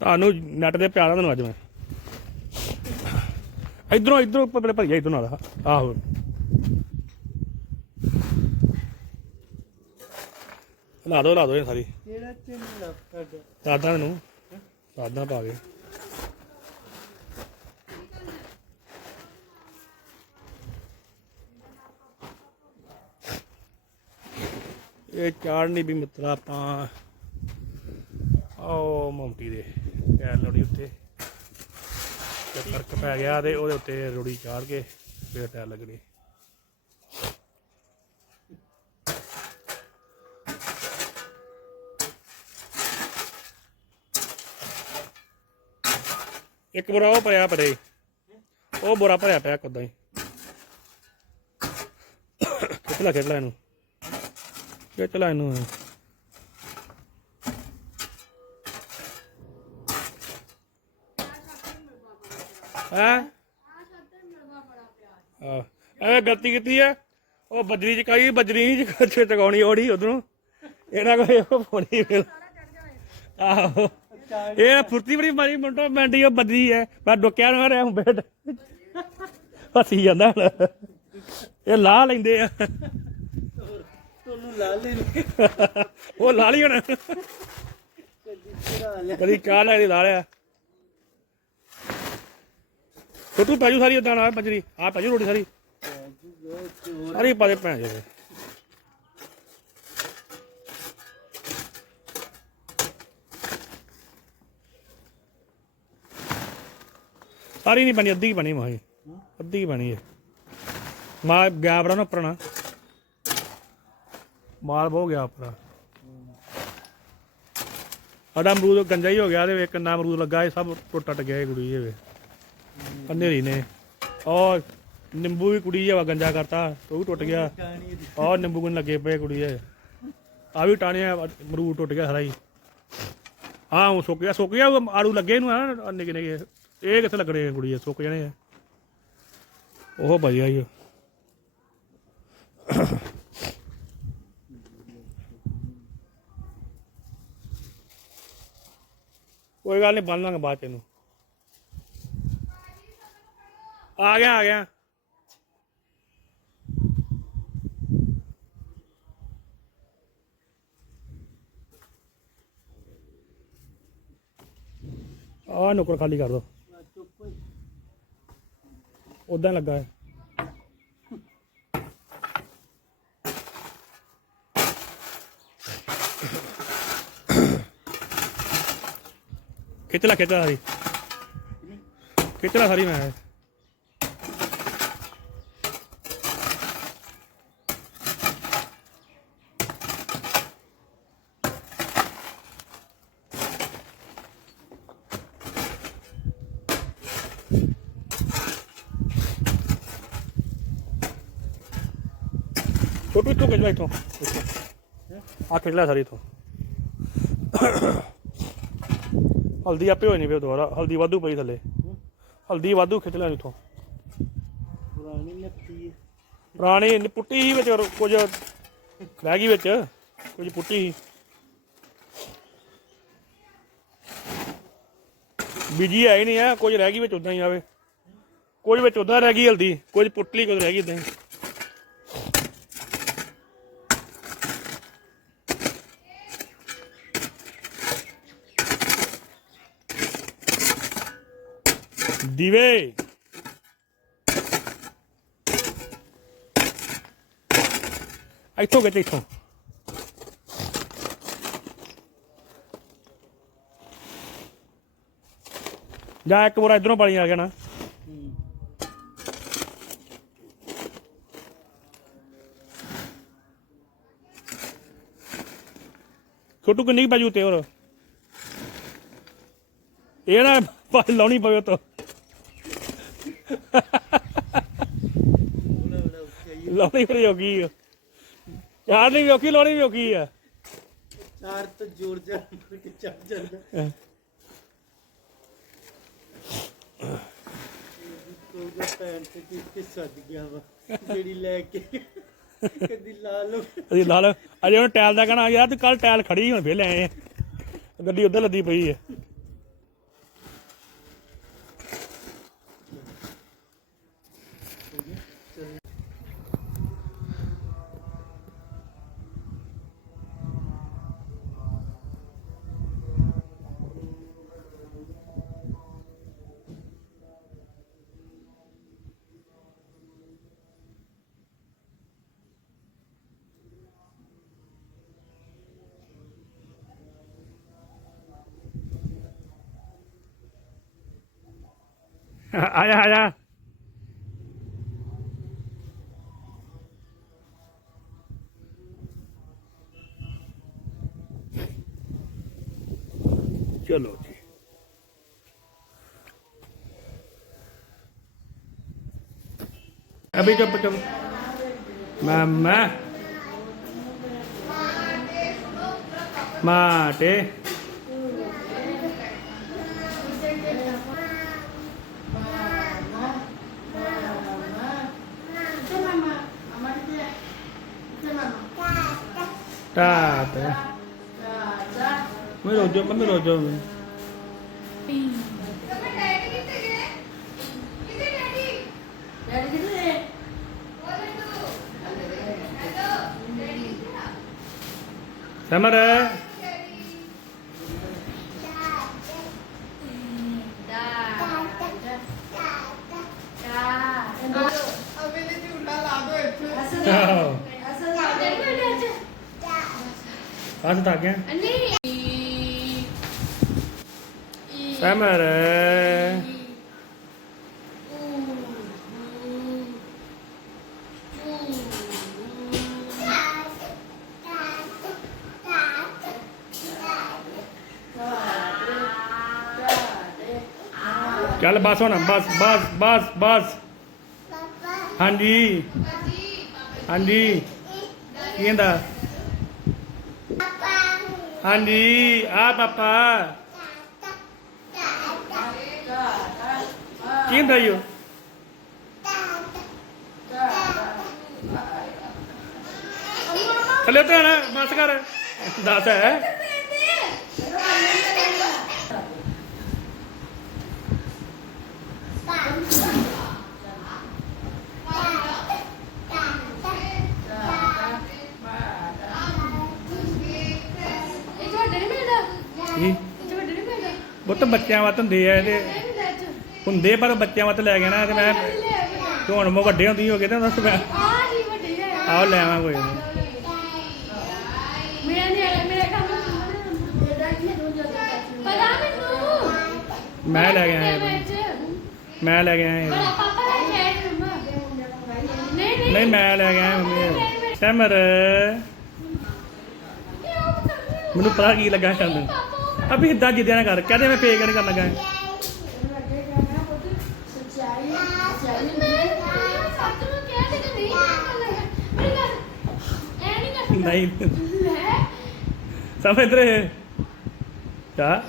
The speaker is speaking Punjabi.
ਤੁਹਾਨੂੰ ਨੈਟ ਤੇ ਪਿਆਰਾ ਤੁਹਾਨੂੰ ਅੱਜ ਮੈਂ। ਇਧਰੋਂ ਇਧਰੋਂ ਪਰੇ ਭਰੀਆ ਇਧਰੋਂ ਨਾਲ ਆਹੋ। ਲਾ ਦੋ ਲਾ ਦੋ ਇਹ ਸਾਰੀ। ਕਿਹੜਾ ਚੈਨਲ ਆ ਤੁਹਾਡਾ? ਸਾਦਾ ਨੂੰ ਸਾਦਾ ਪਾ ਕੇ। ਇਹ ਚਾੜਨੀ ਵੀ ਮਿੱਤਰਾ ਆਪਾਂ ਆਓ ਮੌਂਟੀ ਦੇ ਟਾਇਰ ਲੋੜੀ ਉੱਤੇ। ਤੇ ਫ਼ਰਕ ਪੈ ਗਿਆ ਤੇ ਉਹਦੇ ਉੱਤੇ ਰੋੜੀ ਚਾੜ ਕੇ ਫੇਰ ਟਾਇਰ ਲੱਗਣੀ। ਇੱਕ ਬੁਰਾ ਉਹ ਭਰਿਆ ਪਰੇ। ਉਹ ਬੁਰਾ ਭਰਿਆ ਪਿਆ ਕੁੱਦਾਂ ਹੀ। ਖਿੱਚ ਲੈ ਇਹਨੂੰ। ਖਿੱਚ ਲੈ ਇਹਨੂੰ। ਹੈ? ਆ ਗਲਤੀ ਕੀਤੀ ਆ? ਉਹ ਬਜਰੀ ਚ ਕਾਈ ਬਜਰੀ ਚ ਚ ਟਕਾਉਣੀ ਓੜੀ ਉਧਰੋਂ? ਇਹਨਾਂ ਕੋਲ ਇਹ ਫੋਨੀ ਮਿਲ ਆਹੋ। ਇਹ ਫੁਰਤੀ ਬੜੀ ਮਾਰੀ ਮੁੰਡਾ ਮੈਂਡੀ ਉਹ ਬਦਰੀ ਹੈ ਮੈਂ ਡੁੱਕਿਆ ਨਾ ਰਿਹਾ ਬੈਡ। ਹੱਸੀ ਜਾਂਦਾ ਹੁਣ। ਇਹ ਲਾ ਲੈਂਦੇ ਆ। ਤੁਹਾਨੂੰ ਲਾ ਉਹ ਲਾ ਲਈ ਹੁਣ। ਕਦੀ ਚੜਾ ਲਿਆ ਕਦੀ ਚਾਹ ਲੈ ਕੇ ਲਾ ਲਿਆ। ਛੋਟੂ ਪੈਜੂ ਸਾਰੀ ਉਦਾਂ ਨਾਲ ਬਜਰੀ ਆ ਪੈਜੂ ਰੋਟੀ ਸਾਰੀ। ਸਾਰੀ ਪਾ ਦੇ ਭੈਣ ਜੀ। ਸਾਰੀ ਨਹੀਂ ਬਣੀ, ਅੱਧੀ ਬਣੀ ਮਾਈ ਅੱਧੀ ਹੀ ਬਣੀ ਹੈ। ਮਾ ਗਿਆ ਬੜਾ ਨਾ ਉੱਪਰ ਨਾ। ਮਾਲ ਬਹੁ ਗਿਆ ਉੱਪਰ। ਸਾਡਾ ਅਮਰੂਦ ਗੰਜਾ ਹੀ ਹੋ ਗਿਆ ਤੇ ਇੱਕ ਨਾ ਅਮਰੂਦ ਲੱਗਾ ਇਹ ਸਭ ਟੁੱਟ ਟੱਟ ਗਿਆ ਇਹ ਕੁੜੀ ਇਹ ਹਨੇਰੀ ਨੇ। ਔਰ ਨਿੰਬੂ ਵੀ ਕੁੜੀ ਇਹ ਗੰਜਾ ਕਰਤਾ। ਉਹ ਵੀ ਟੁੱਟ ਗਿਆ। ਔਰ ਨਿੰਬੂ ਗੁਣ ਲੱਗੇ ਪਏ ਕੁੜੀ ਇਹ ਆ ਵੀ ਟਾਣਿਆ ਮਰੂਦ ਟੁੱਟ ਗਿਆ ਸਾਰਾ ਹੀ। ਹਾਂ ਉਹ ਸੁੱਕ ਗਿਆ ਸੁੱਕ ਗਿਆ ਆੜੂ ਲੱਗੇ ਨੂੰ ਆ ਨਿੱਕੇ ਨਿੱਕੇ। ਇਹ ਕਿੱਥੇ ਲੱਗਣੇ ਕੁੜੀ ਇਹ ਸੁੱਕ ਜਾਣੇ ਆ। ਉਹ ਭਜਿਆ ਹੀ ਕੋਈ ਗੱਲ ਨਹੀਂ ਬੰਨ ਲਾਂਗੇ ਬਾਅਦ ਚ ਇਹਨੂੰ। ਆ ਗਿਆ ਆ ਗਿਆ। ਆ ਨੁਕਰ ਖਾਲੀ ਕਰ ਦੋ। ਉਦਾਂ ਲੱਗਾ ਹੈ। ਖਿੱਚ ਲੈ ਖਿੱਚ ਲੈ ਸਾਰੀ। ਖਿੱਚ ਮੈਂ। ਇੱਥੋਂ ਖਿੱਚ ਲੈ ਇੱਥੋਂ। ਆ ਖਿੱਚ ਲੈ ਸਾਰੀ ਇੱਥੋਂ। ਹਲਦੀ ਆਪੇ ਹੋਈ ਨਹੀਂ ਵੇ ਦੁਬਾਰਾ। ਹਲਦੀ ਵਾਧੂ ਪਈ ਥੱਲੇ। ਹਲਦੀ ਵਾਧੂ ਖਿੱਚ ਲੈ ਇੱਥੋਂ। ਪੁਰਾਣੀ ਨੱਤੀ ਪੁਰਾਣੀ ਨੀ- ਪੁੱਟੀ ਸੀ ਵਿੱਚ ਕੁਝ। ਰਹਿ ਗਈ ਵਿੱਚ। ਕੁਝ ਪੁੱਟੀ ਸੀ। ਬੀਜੀ ਹੈ ਹੀ ਨਹੀਂ ਆ ਕੁਝ ਰਹਿ ਗਈ ਵਿੱਚ ਉਦਾਂ ਹੀ ਆਵੇ। ਕੁਝ ਵਿੱਚ ਉਦਾਂ ਰਹਿ ਗਈ ਹਲਦੀ। ਕੁਝ ਪੁੱਟਲੀ ਕੁਝ ਰਹਿ ਗਈ ਇਦਾਂ ਹੀ। ਦੀਵੇ। ਇੱਥੋਂ ਕਿਤੇ ਇੱਥੋਂ। ਜਾ ਇੱਕ ਵਾਰ ਇਧਰੋਂ ਪਾਣੀ ਆ ਗਿਆ ਨਾ। ਛੋਟੂ ਕਿੰਨੀ ਕੁ ਬਾਜੂ ਤੇ ਹੋਰ? ਇਹ ਨਾ ਲਾਉਣੀ ਪਵੇ ਤੋ ਲਾਉਣੀ ਬੜੀ ਔਖੀ ਆ। ਯਾਰ ਨਹੀਂ ਔਖੀ ਲਾਉਣੀ ਵੀ ਔਖੀ ਆ। ਚਾਰ ਤੋਂ ਜੋੜ ਜਾ ਕੇ ਚੜ ਜਾਂਦਾ। ਪੈਣ ਤੇ ਕਿੱਥੇ ਸੱਜ ਗਿਆ ਵਾ ਜਿਹੜੀ ਲੈ ਕੇ ਕਦੀ ਲਾ ਲੋ ਅਸੀਂ ਲਾ ਲਓ। ਅਜੇ ਹੁਣ ਟਾਇਲ ਦਾ ਕਹਣਾ ਯਾਰ ਤੂੰ ਕੱਲ ਟਾਇਲ ਖੜੀ ਹੁਣ ਫੇਰ ਲੈ ਆਏ। ਗੱਡੀ ਉੱਧਰ ਲੱਦੀ ਪਈ ਹੈ आया आया चलो जी अभी जब तुम मम्मा माटे चुप मैं मैं माटे तात मैं रोजो मैं रोजो Warte, da, gell? Nee. Sämmere. ਚੱਲ ਬਸ ਹੁਣ ਬਸ ਬਸ ਬਸ ਬਸ ਹਾਂਜੀ ਹਾਂਜੀ ਕੀ ਕਹਿੰਦਾ ਹਾਂਜੀ ਆ ਪਾਪਾ। ਕੀ ਹੁੰਦਾ ਯੋ ਥੱਲੇ ਤੇ ਆਣਾ ਬਸ ਕਰ। ਦੱਸ ਹੈ। ਉਹ ਬੱਚਿਆਂ ਵਾਤ ਹੁੰਦੇ ਆ ਇਹਦੇ। ਹੁੰਦੇ ਪਰ ਬੱਚਿਆਂ ਵਾਤ ਲੈ ਗਏ ਤੇ ਮੈਂ ਤੇ ਹੁਣ ਮੈਂ ਵੱਡੇ ਹੁੰਦੀ ਹੋ ਗਏ ਤਾਂ ਦੱਸ ਮੈਂ ਆਹ ਲੈ ਆਵਾਂ ਕੋਈ ਨੀ। ਮੈਂ ਲੈ ਗਿਆ ਮੈਂ ਲੈ ਗਿਆ ਨਹੀਂ, ਮੈਂ ਲੈ ਗਿਆ ਆਇਆ ਮੰਮੀ ਸਮਰ। ਮੈਨੂੰ ਪਤਾ ਕੀ ਲੱਗਾ ਚੰਦ ਅਭੀ ਇਦਾਂ ਜਿੱਦਿਆ ਨਾ ਕਰ ਕਹਦੇ ਮੈਂ ਫੇਕ ਨਹੀਂ ਕਰਨ ਲੱਗਾ। ਨਹੀਂ ਸਮਝ ਰਹੇ ਚਾ